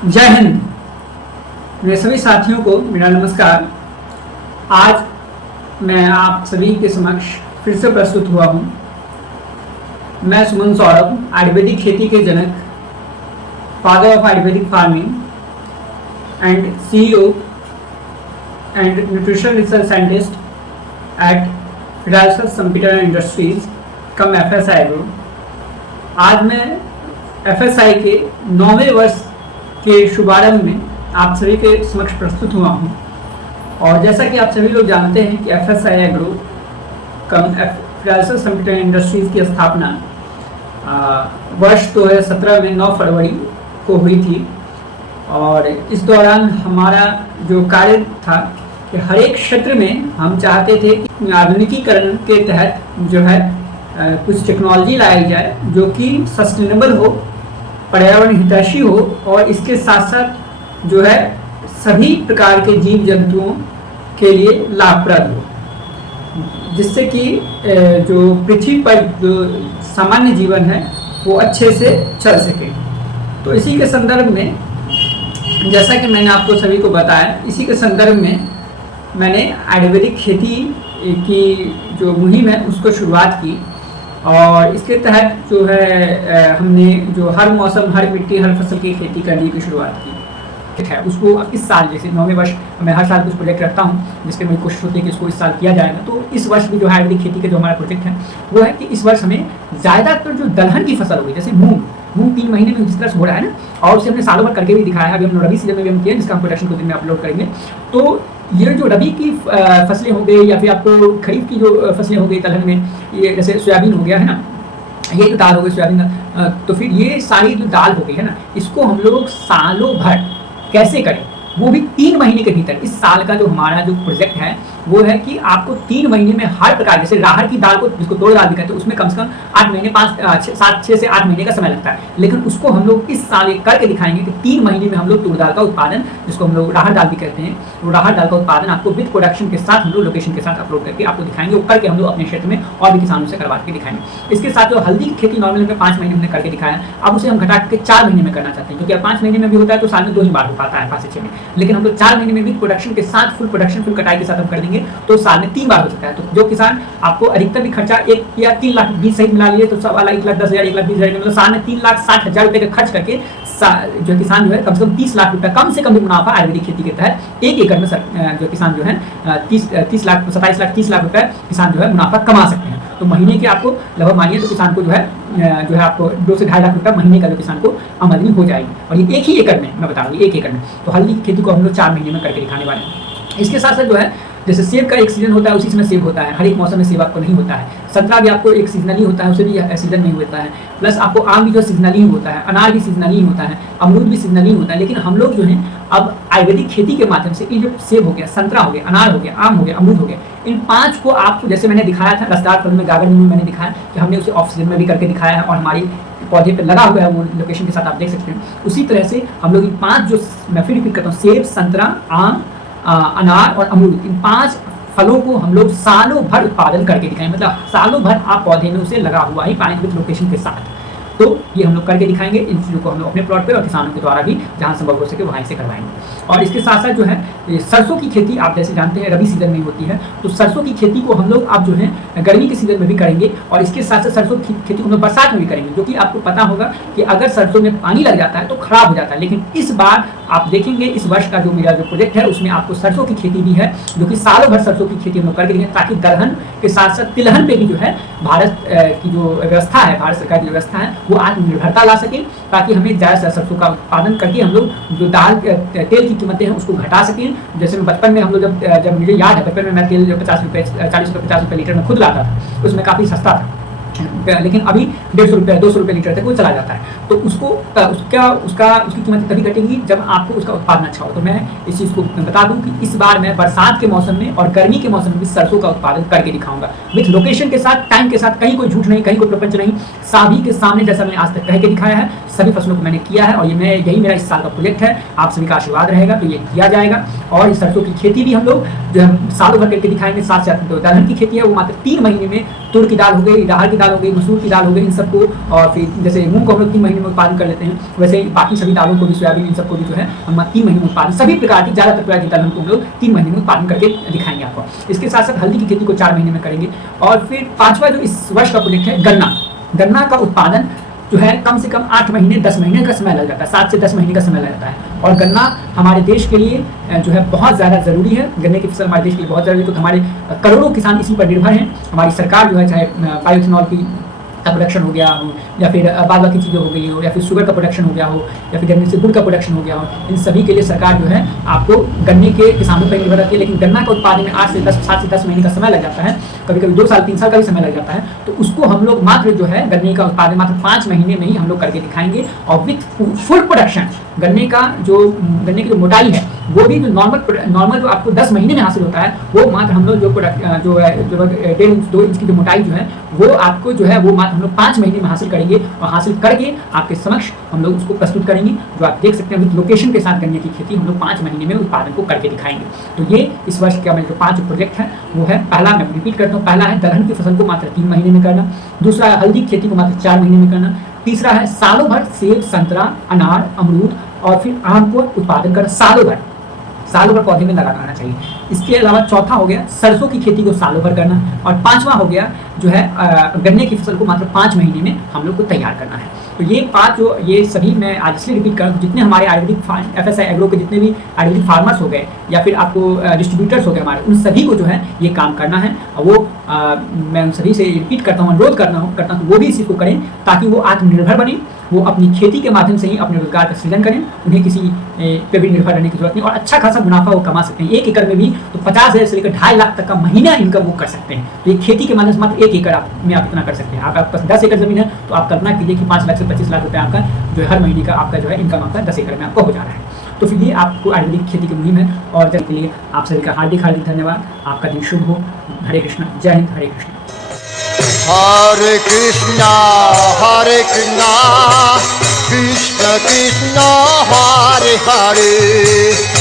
जय हिंद। मेरे सभी साथियों को मेरा नमस्कार। आज मैं आप सभी के समक्ष फिर से प्रस्तुत हुआ हूँ। मैं सुमन सौरभ, आयुर्वेदिक खेती के जनक, father of Ayurvedic farming and CEO and nutrition research scientist at फिडाल्सस computer industries cum FSI agro. आज मैं FSI के 9वें वर्ष के शुभारंभ में आप सभी के समक्ष प्रस्तुत हुआ हूँ। और जैसा कि आप सभी लोग जानते हैं कि FSI एग्रो कम फिडाल्सस कंप्यूटर इंडस्ट्रीज की स्थापना वर्ष 2017 में 9 फरवरी को हुई थी। और इस दौरान हमारा जो कार्य था कि हर एक क्षेत्र में हम चाहते थे कि आधुनिकीकरण के तहत जो है कुछ टेक्नोलॉजी लाई जाए जो कि सस्टेनेबल हो, पर्यावरण हितैषी हो और इसके साथ साथ जो है सभी प्रकार के जीव जंतुओं के लिए लाभप्रद हो, जिससे कि जो पृथ्वी पर जो सामान्य जीवन है वो अच्छे से चल सके। तो इसी के संदर्भ में, जैसा कि मैंने आपको सभी को बताया, इसी के संदर्भ में मैंने आयुर्वेदिक खेती की जो मुहिम है उसको शुरुआत की। और इसके तहत जो है हमने जो हर मौसम, हर मिट्टी, हर फसल की खेती करने की शुरुआत की है। उसको इस साल, जैसे 9वें वर्ष, मैं हर साल कुछ प्रोजेक्ट रखता हूँ जिसके मेरी कोशिश होती है कि इसको इस साल किया जाएगा। तो इस वर्ष भी जो है आयुर्वेदिक खेती का जो हमारा प्रोजेक्ट है वो है कि इस वर्ष हमें ज़्यादातर जो दलहन की फसल होगी, जैसे मूंग 3 महीने में जिस तरह से हो रहा है ना, और उसे हमने सालों भर करके भी दिखाया है। अभी हम रबी सीजन में भी हम किए, जिसका हम प्रोडक्शन कुछ दिन में अपलोड करेंगे। तो ये जो रबी की फसलें हो गई या फिर आपको खरीफ की जो फसलें हो गई दलहन में, ये जैसे सोयाबीन हो गया है ना, ये जो दाल हो गई सोयाबीन, तो फिर ये सारी जो दाल हो गई है ना, इसको हम लोग सालों भर कैसे करें, वो भी 3 महीने के भीतर। इस साल का जो हमारा जो प्रोजेक्ट है वो है कि आपको 3 महीने में हर प्रकार, जैसे राहर की दाल को, जिसको तोड़ दाल भी कहते हैं, उसमें कम से कम 8 महीने 6 से 8 महीने का समय लगता है। लेकिन उसको हम लोग इस साल एक करके दिखाएंगे कि 3 महीने में हम लोग तूर दाल का उत्पादन, जिसको हम लोग राहर दाल भी कहते हैं, वो राहर दाल का उत्पादन आपको विद प्रोडक्शन के साथ हम लोग लोकेशन के साथ अपलोड करके आपको दिखाएंगे। वो करके हम लोग अपने क्षेत्र में और भी किसानों से करवा के दिखाएंगे। इसके साथ जो हल्दी की खेती नॉर्मल में 5 महीने में करके दिखाया, अब उसे हम घटा के 4 महीने में करना चाहते हैं, क्योंकि 5 महीने में भी होता है तो साल में 2 ही बार हो पाता है, 5 से 6 में। लेकिन हम लोग 4 महीने में विद प्रोडक्शन के साथ, फुल प्रोडक्शन, फुल कटाई के साथ हम कर देंगे तो साल में 3 बार हो सकता है। तो जो किसान आपको अधिकतर भी खर्चा 1 या 3 लाख 20 सहित मिला लिए तो सवा 1,10,000, 1,20,000, मतलब साल में 3,60,000 रुपए का खर्च करके जो किसान जो है कम से कम 30 लाख रुपए कम से कम भी मुनाफा आयुर्वेदिक खेती के तहत 1 एकड़ में जो किसान जो है 27 लाख रुपए किसान जो है मुनाफा कमा सकते हैं। तो महीने के आपको लगभग मानिए तो किसान को जो है आपको 2 से 2.5 लाख रुपए महीने का जो किसान को आमदनी हो जाएगी। और ये 1 ही एकड़ में, मैं बता रहा हूँ 1 एकड़ में। तो हल्दी की खेती को हम लोग 4 महीने में करके दिखाने वाले हैं। इसके साथ साथ जो है जैसे सेब का एक सीजन होता है, उसी समय सेब होता है, हर एक मौसम में सेब आपको नहीं होता है। संतरा भी आपको एक सीजनली होता है, उसे भी सीजन नहीं होता है। प्लस आपको आम भी जो सीजनली होता है, अनार भी सीजनली होता है, अमरूद भी सीजनली होता है। लेकिन हम लोग जो है अब आयुर्वेदिक खेती के माध्यम से ये जो सेब हो गया, संतरा हो गया, अनार हो गया, आम हो गया, अमरूद हो गया, इन 5 को आपको, जैसे मैंने दिखाया था रसदार फल में, गागर में मैंने दिखाया कि हमने उसे ऑफ सीजन में भी करके दिखाया है और हमारी पौधे पे लगा हुआ है, वो लोकेशन के साथ आप देख सकते हैं। उसी तरह से हम लोग इन 5 जो मैं फिर रिपीट करता हूँ, सेब, संतरा, आम, अनार और अमरूद, इन 5 फलों को हम लोग सालों भर उत्पादन करके दिखाएंगे। मतलब सालों भर आप पौधे में उसे लगा हुआ ही पाएंगे विद लोकेशन के साथ। तो ये हम लोग करके दिखाएंगे। इन चीज़ों को हम लोग अपने प्लॉट पे और किसानों के द्वारा भी जहाँ संभव हो सके वहाँ से करवाएंगे। और इसके साथ साथ जो है सरसों की खेती आप जैसे जानते हैं रबी सीजन में होती है, तो सरसों की खेती को हम लोग अब जो है गर्मी के सीजन में भी करेंगे। और इसके साथ साथ सरसों की खेती को हम लोग बरसात में भी करेंगे, जो कि आपको पता होगा कि अगर सरसों में पानी लग जाता है तो खराब हो जाता है। लेकिन इस बार आप देखेंगे इस वर्ष का जो मेरा जो प्रोजेक्ट है उसमें आपको सरसों की खेती भी है, जो कि सालों भर सरसों की खेती हम लोग करके देंगे, ताकि दलहन के साथ साथ तिलहन पे भी जो है भारत की जो व्यवस्था है, भारत सरकार की व्यवस्था है, वो आत्मनिर्भरता ला सके, ताकि हमें ज़्यादा सरसों का उत्पादन करके हम लोग जो दाल तेल की कीमतें हैं उसको घटा सकें। जैसे बचपन में हम लोग जब मुझे याद है, बचपन में मैं तेल जो 50 रुपये 40 रुपये 50 रुपये लीटर में खुद लाता था, उसमें काफ़ी सस्ता था। लेकिन अभी 150 रुपये 200 रुपये लीटर तक वो चला जाता है। तो उसकी कीमत तभी घटेगी जब आपको उसका उत्पादन अच्छा हो। तो मैं इस चीज़ को बता दूं कि इस बार मैं बरसात के मौसम में और गर्मी के मौसम में भी सरसों का उत्पादन करके दिखाऊंगा, विथ लोकेशन के साथ, टाइम के साथ, कहीं कोई झूठ नहीं, कहीं कोई प्रपंच नहीं, सभी के सामने जैसा मैंने आज तक कह के दिखाया है, सभी फसलों को मैंने किया है। और यही मेरा इस साल का प्रोजेक्ट है। आप सभी का आशीर्वाद रहेगा तो ये किया जाएगा। और इस सरसों की खेती भी हम लोग जो है सालों भर करके दिखाएंगे। साथ साथ दलहन की खेती है वो मात्र 3 महीने में, तूर की दाल हो गई, राहर की दाल दाल हो गई, मसूर की दाल हो गई, इन सबको, और फिर जैसे मूंग को हम लोग 3 महीने में उत्पादन कर लेते हैं, वैसे ही बाकी सभी दालों को भी, सोयाबीन, इन सबको भी जो है हम 3 महीने में उत्पादन, सभी प्रकार की, ज़्यादातर प्रकार की दालों को हम लोग 3 महीने में उत्पादन करके दिखाएंगे आपको। इसके साथ साथ हल्दी की खेती को 4 महीने में करेंगे। और फिर 5वां जो इस वर्ष का प्रोजेक्ट है गन्ना। गन्ना का उत्पादन जो है कम से कम 8 महीने 10 महीने का समय लग जाता है, 7 से 10 महीने का समय लग जाता है। और गन्ना हमारे देश के लिए जो है बहुत ज़्यादा ज़रूरी है। गन्ने की फसल हमारे देश के लिए बहुत ज़रूरी है, क्योंकि हमारे करोड़ों किसान इसी पर निर्भर हैं। हमारी सरकार जो है, चाहे बायोइथेनॉल की का प्रोडक्शन हो गया हो, या फिर बाद बाकी चीज़ें हो गई हो, या फिर शुगर का प्रोडक्शन हो गया हो, या फिर गन्ने से गुड़ का प्रोडक्शन हो गया हो, इन सभी के लिए सरकार जो है आपको गन्ने के किसानों पर निर्भर रहती है। लेकिन गन्ना का उत्पादन में 7 से 10 महीने का समय लग जाता है, कभी कभी 2 साल 3 साल का भी समय लग जाता है। तो उसको हम लोग मात्र जो है गन्ने का उत्पादन मात्र 5 महीने में ही हम लोग करके दिखाएंगे। और विथ फुल प्रोडक्शन गन्ने की जो मोटाई है, वो भी जो नॉर्मल जो आपको 10 महीने में हासिल होता है, वो मात्र हम लोग जो 1.5 इंच 2 इंच की जो मोटाई जो है, वो आपको जो है वो मात्र हम लोग 5 महीने में हासिल करेंगे। और हासिल करके आपके समक्ष हम लोग उसको प्रस्तुत करेंगे, जो आप देख सकते हैं विद लोकेशन के साथ गन्ने की खेती हम लोग 5 महीने में उत्पादन को करके दिखाएंगे। तो ये इस वर्ष का मेरे जो 5 प्रोजेक्ट है वो है, पहला मैं रिपीट करता हूँ, पहला है दलहन की फसल को मात्र 3 महीने में करना। दूसरा है हल्दी की खेती को मात्र 4 महीने में करना। तीसरा है सालों भर सेब, संतरा, अनार, अमरूद और फिर आम को उत्पादन करना सालों भर पौधे में लगा रहना चाहिए। इसके अलावा चौथा हो गया सरसों की खेती को सालों भर करना। और 5वां हो गया जो है गन्ने की फसल को मात्र 5 महीने में हम लोग को तैयार करना है। तो ये 5 जो ये सभी मैं आज इसलिए रिपीट कर रहा हूँ, जितने हमारे आयुर्वेदिक FSI एग्रो के जितने भी आयुर्वेदिक फार्मर्स हो गए, या फिर आपको डिस्ट्रीब्यूटर्स हो गए हमारे, उन सभी को जो है ये काम करना है। और वो मैं उन सभी से रिपीट करता हूँ, अनुरोध करता हूँ वो भी इसी को करें, ताकि वो आत्मनिर्भर बने, वो अपनी खेती के माध्यम से ही अपने रोजगार का सृजन करें। उन्हें किसी पे भी निर्भर रहने की जरूरत नहीं, और अच्छा खासा मुनाफा वो कमा सकते हैं। 1 एकड़ में भी तो 50,000 से लेकर 2.5 लाख तक का महीना इनकम वो कर सकते हैं। तो ये खेती के माध्यम से मात्र 1 एकड़ में आप इतना कर सकते हैं। आपके पास 10 एकड़ जमीन है, तो आप कल्पना कीजिए कि 5 लाख से 25 लाख रुपये आपका जो है हर महीने का आपका जो है इनकम आपका 10 एकड़ में आपको हो जा रहा है। तो फिर ये आपको आयुर्वेदिक खेती की मुहिम है, और जब के लिए आप सभी का हार्दिक धन्यवाद। आपका दिन शुभ हो। हरे कृष्ण, जय हिंद, हरे कृष्ण। हरे कृष्णा कृष्ण कृष्ण हरे हरे।